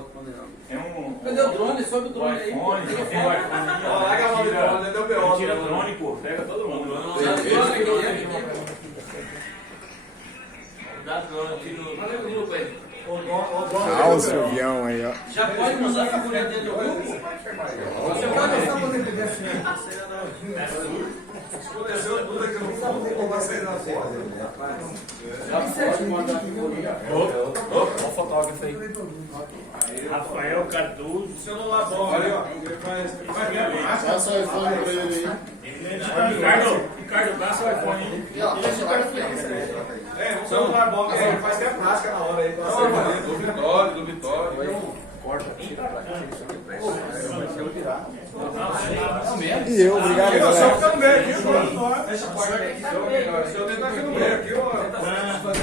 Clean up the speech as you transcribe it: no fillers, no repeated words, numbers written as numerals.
foto mandando. É um. Cadê o drone? Sobe o drone aí. iPhone, tem o iPhone. Larga a mão do drone, deu B.O. Tira drone, pô. Pega todo mundo. Dá drone aqui no grupo aí. Ah, o Silvião aí, ó. Já pode mandar a figurinha dentro do grupo? Você pode só poder pedir assim. Aconteceu tudo aqui no fundo, vou sair na foto. Olha o fotógrafo aí. Rafael Cardoso. Celular bom, olha, ó. Ele faz máscara. Passa o iPhone pra ele aí. Ricardo, dá seu iPhone aí. É, um celular bom, que ele faz até plástica na hora aí. Do Vitória. E eu, obrigado, Só galera. fica no meio aqui, deixa a porta aqui. Se eu tentar aqui no meio, aqui, ó.